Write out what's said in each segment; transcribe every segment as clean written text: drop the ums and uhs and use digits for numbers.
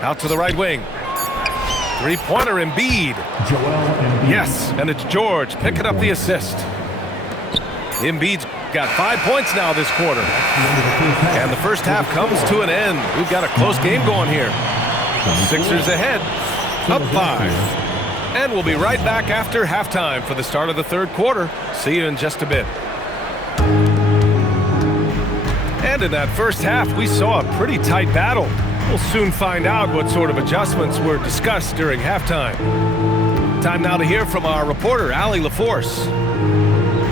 Out to the right wing. Three-pointer Embiid. Yes, and it's George picking up the assist. Embiid's got 5 points now this quarter. And the first half comes to an end. We've got a close game going here. Sixers ahead, up 5. And we'll be right back after halftime for the start of the third quarter. See you in just a bit. And in that first half, we saw a pretty tight battle. We'll soon find out what sort of adjustments were discussed during halftime. Time now to hear from our reporter, Allie LaForce.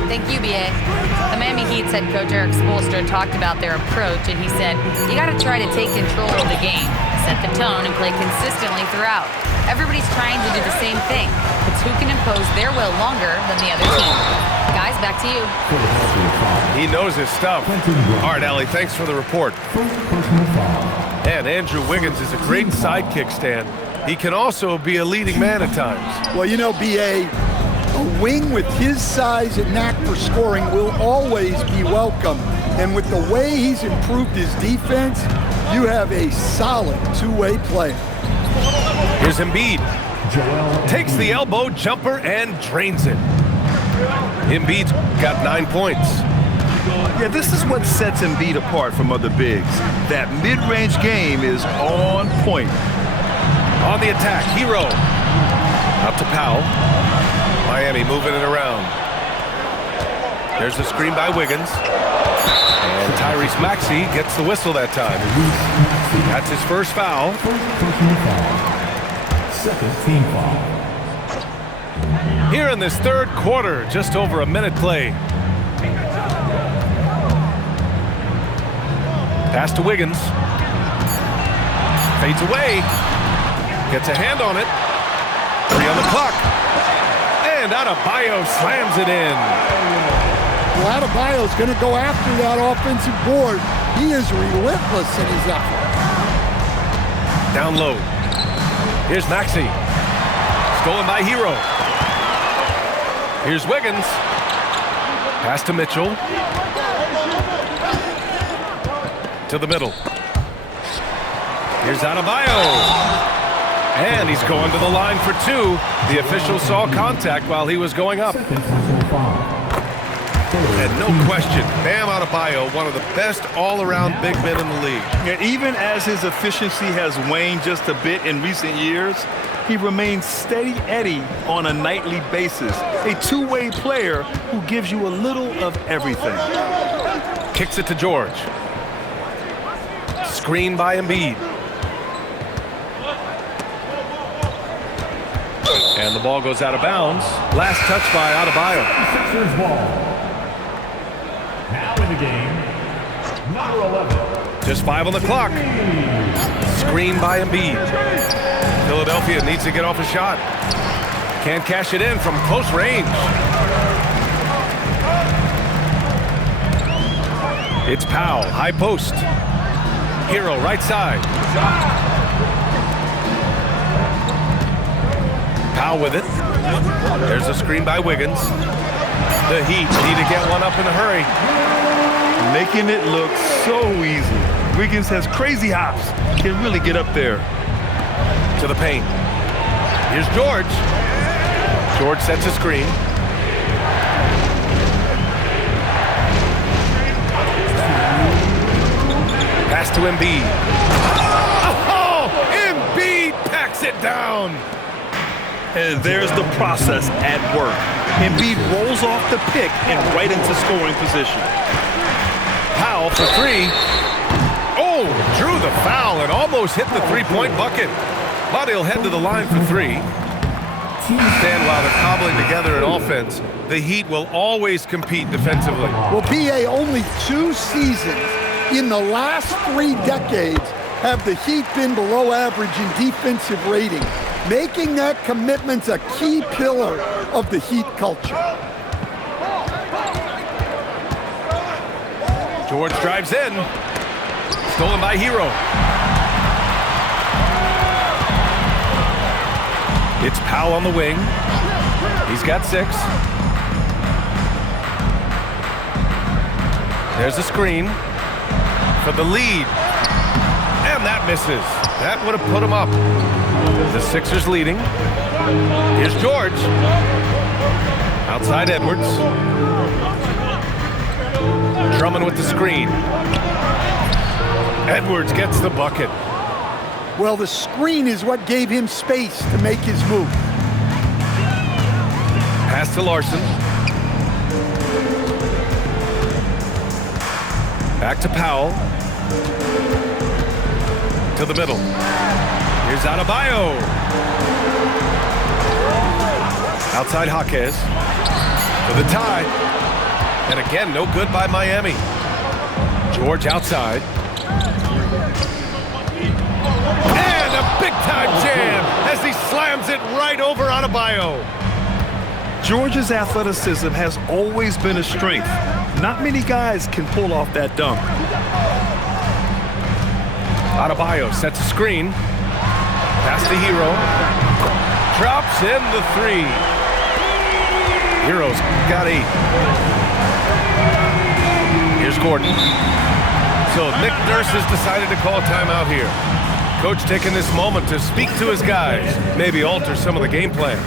Thank you, B.A. The Miami Heat's head coach Eric Spoelstra talked about their approach, and he said, you got to try to take control of the game, set the tone, and play consistently throughout. Everybody's trying to do the same thing. It's who can impose their will longer than the other team. Guys, back to you. He knows his stuff. All right, Allie, thanks for the report. And Andrew Wiggins is a great sidekick, Stan. He can also be a leading man at times. Well, you know, B.A., a wing with his size and knack for scoring will always be welcome. And with the way he's improved his defense, you have a solid two-way player. Here's Embiid. Takes the elbow jumper and drains it. Embiid's got 9 points. Yeah, this is what sets Embiid apart from other bigs. That mid-range game is on point. On the attack, Hero. Out to Powell. Miami moving it around. There's the screen by Wiggins. And Tyrese Maxey gets the whistle that time. That's his first foul. Second team foul. Here in this third quarter, just over a minute play. Pass to Wiggins. Fades away. Gets a hand on it. 3 on the clock. And Adebayo slams it in. Well, Adebayo's going to go after that offensive board. He is relentless in his effort. Down low. Here's Maxey. Stolen by Hero. Here's Wiggins. Pass to Mitchell. To the middle. Here's Adebayo. And he's going to the line for 2. The official saw contact while he was going up. And no question, Bam Adebayo, one of the best all-around big men in the league. Yeah, even as his efficiency has waned just a bit in recent years, he remains steady Eddie on a nightly basis. A two-way player who gives you a little of everything. Kicks it to George. Screen by Embiid. And the ball goes out of bounds. Last touch by Adebayo. Sixers ball. Now in the game, number 11. Just 5 on the clock. Screen by Embiid. Philadelphia needs to get off a shot. Can't cash it in from close range. It's Powell, high post. Hero, right side. Powell with it. There's a screen by Wiggins. The Heat need to get one up in a hurry. Making it look so easy. Wiggins has crazy hops. Can really get up there. To the paint. Here's George. George sets a screen. Pass to Embiid. Oh! Embiid packs it down. And there's the process at work. Embiid rolls off the pick and right into scoring position. Powell for 3. Oh, drew the foul and almost hit the three-point bucket. But he'll head to the line for 3. Stand while they're cobbling together an offense. The Heat will always compete defensively. Well, B.A., only 2 seasons in the last 3 decades have the Heat been below average in defensive rating, making that commitment a key pillar of the Heat culture. George drives in. Stolen by Hero. It's Powell on the wing. He's got 6. There's a screen for the lead. And that That misses. That would have put him up. The Sixers leading. Here's George. Outside Edwards. Drummond with the screen. Edwards gets the bucket. Well, the screen is what gave him space to make his move. Pass to Larson. Back to Powell. To the middle. Here's Adebayo. Outside Jaquez. For the tie. And again, no good by Miami. George outside. And a big-time jam as he slams it right over Adebayo. George's athleticism has always been a strength. Not many guys can pull off that dunk. Adebayo sets a screen. Pass to Hero. Drops in the three. Hero's got 8. Here's Gordon. So Nick Nurse has decided to call timeout here. Coach taking this moment to speak to his guys, maybe alter some of the game plan.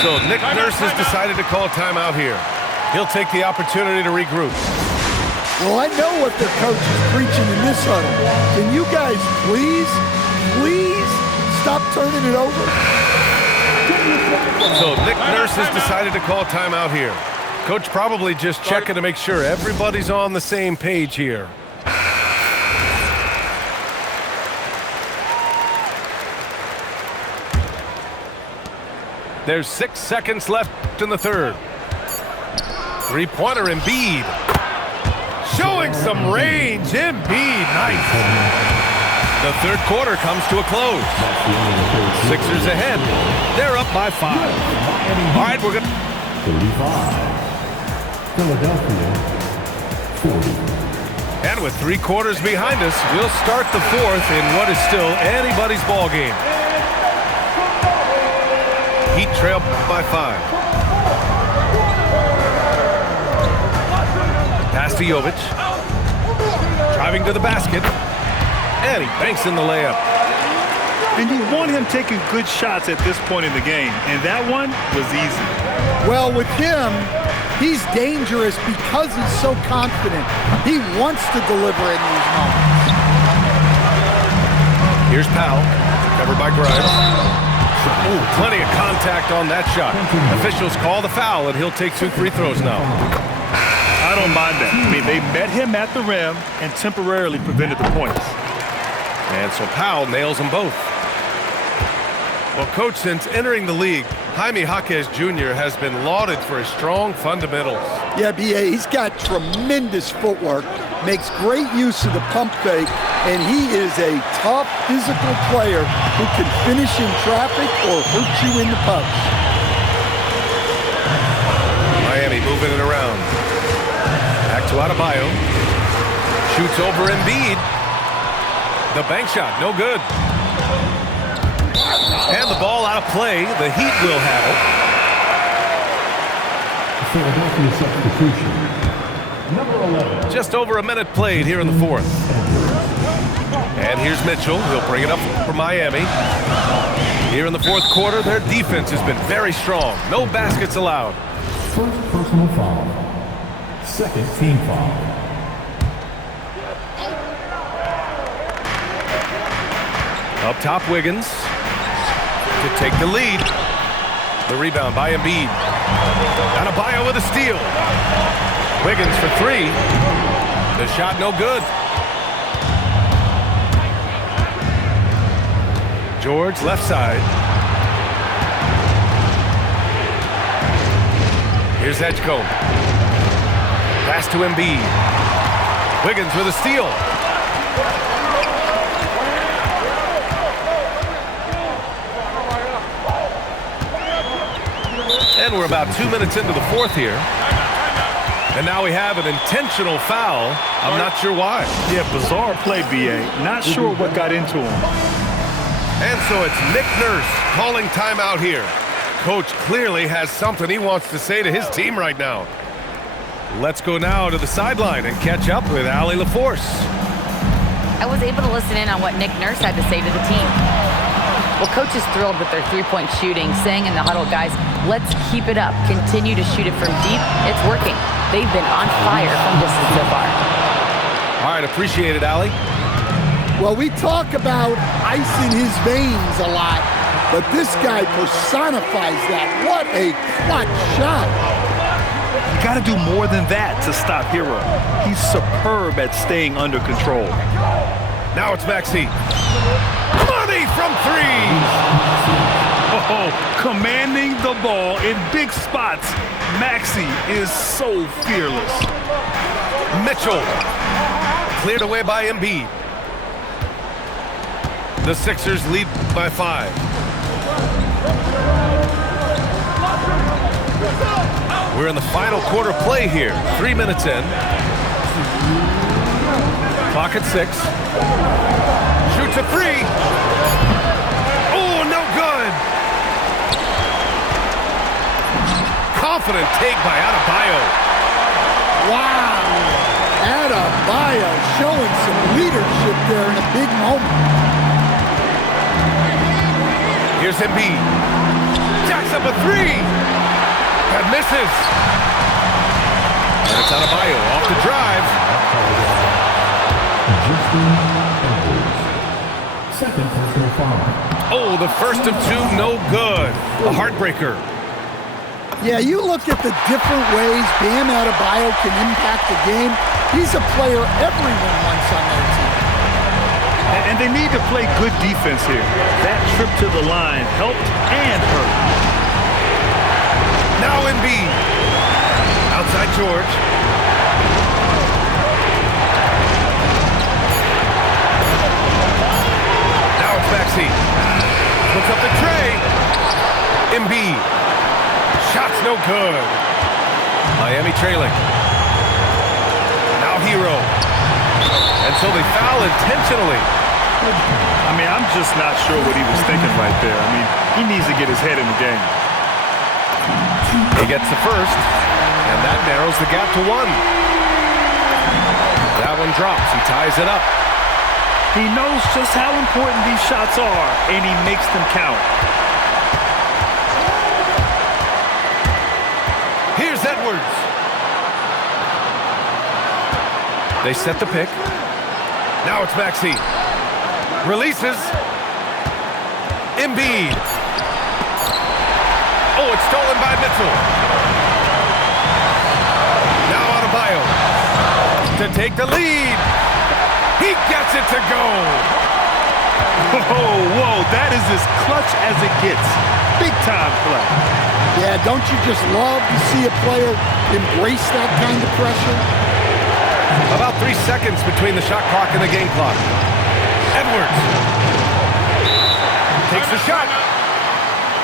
So Nick Nurse has decided to call timeout here. He'll take the opportunity to regroup. Well, I know what the coach is preaching in this huddle. Can you guys please stop turning it over? So Nick Nurse has decided to call timeout here. Coach probably just checking to make sure everybody's on the same page here. There's 6 seconds left in the third. Three-pointer Embiid. Showing some range. Embiid, nice. The third quarter comes to a close. Sixers ahead. They're up by 5. All right, we're going to... 35. Philadelphia, 40. And with 3 quarters behind us, we'll start the fourth in what is still anybody's ball game. Heat trail by 5. Pass to Jovic. Driving to the basket. And he banks in the layup. And you want him taking good shots at this point in the game. And that one was easy. Well, with him, he's dangerous because he's so confident. He wants to deliver in these moments. Here's Powell. Covered by Grimes. Ooh, plenty of contact on that shot. Officials call the foul, and he'll take 2 free throws now. I don't mind that. I mean, they met him at the rim and temporarily prevented the points. And so Powell nails them both. Well, Coach, since entering the league, Jaime Jaquez Jr. has been lauded for his strong fundamentals. Yeah, B.A., he's got tremendous footwork, makes great use of the pump fake, and he is a tough physical player who can finish in traffic or hurt you in the post. Miami moving it around. Back to Adebayo. Shoots over Embiid. The bank shot, no good. And the ball out of play. The Heat will have it. Philadelphia substitution. Number 11. Just over a minute played here in the fourth. And here's Mitchell. He'll bring it up for Miami. Here in the fourth quarter, their defense has been very strong. No baskets allowed. First personal foul. Second team foul. Up top, Wiggins to take the lead. The rebound by Embiid. Adebayo with a steal. Wiggins for 3. The shot no good. George left side. Here's Edgecombe. Pass to Embiid. Wiggins with a steal. And we're about 2 minutes into the fourth here. And now we have an intentional foul. I'm not sure why. Yeah, bizarre play, B.A. Not sure what got into him. And so it's Nick Nurse calling timeout here. Coach clearly has something he wants to say to his team right now. Let's go now to the sideline and catch up with Allie LaForce. I was able to listen in on what Nick Nurse had to say to the team. Well, Coach is thrilled with their three-point shooting, saying in the huddle, guys, let's keep it up. Continue to shoot it from deep. It's working. They've been on fire from distance so far. All right, appreciate it, Allie. Well, we talk about ice in his veins a lot, but this guy personifies that. What a clutch shot. You got to do more than that to stop Hero. He's superb at staying under control. Now it's Maxey. Money from three. Oh, commanding the ball in big spots. Maxey is so fearless. Mitchell. Cleared away by Embiid. The Sixers lead by 5. We're in the final quarter play here. 3 minutes in. Clock at 6. Shoots a three. Oh, no good. Confident take by Adebayo. Wow. Adebayo showing some leadership there in a big moment. Here's Embiid. Jacks up a three. That misses. And it's Adebayo off the drive. Second personal foul. Oh, the first of 2, no good. A heartbreaker. Yeah, you look at the different ways Bam Adebayo can impact the game. He's a player everyone wants on their team. And they need to play good defense here. That trip to the line helped and hurt. Now Embiid. Outside George. Now it's Maxey. Looks up the tray. Embiid. Shot's no good. Miami trailing. Now Hero. And so they foul intentionally. I mean, I'm just not sure what he was thinking right there. I mean, he needs to get his head in the game. He gets the first, and that narrows the gap to 1. That one drops. He ties it up. He knows just how important these shots are, and he makes them count. Here's Edwards. They set the pick. Now it's Maxey. Releases. Embiid. Oh, it's stolen by Mitchell. Now Adebayo to take the lead. He gets it to go. Whoa, that is as clutch as it gets. Big time play. Yeah, don't you just love to see a player embrace that kind of pressure? About 3 seconds between the shot clock and the game clock. Edwards takes the shot.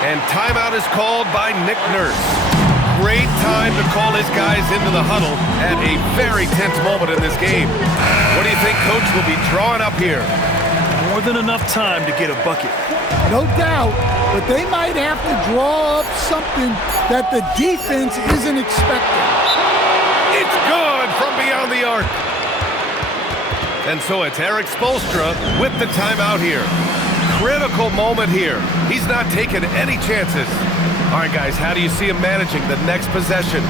And timeout is called by Nick Nurse. Great time to call his guys into the huddle at a very tense moment in this game. What do you think Coach will be drawing up here? More than enough time to get a bucket. No doubt, but they might have to draw up something that the defense isn't expecting. It's good from beyond the arc. And so it's Eric Spoelstra with the timeout here. Critical moment here. He's not taking any chances. All right, guys, how do you see him managing the next possession?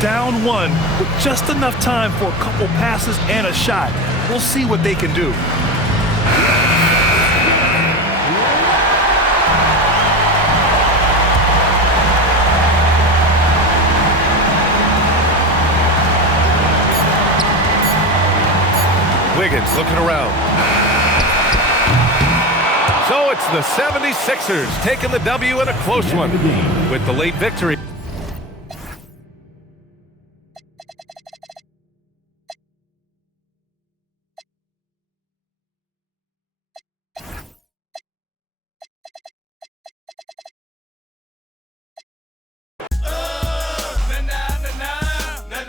Down 1 with just enough time for a couple passes and a shot. We'll see what they can do. Wiggins looking around. So it's the 76ers taking the W in a close one with the late victory.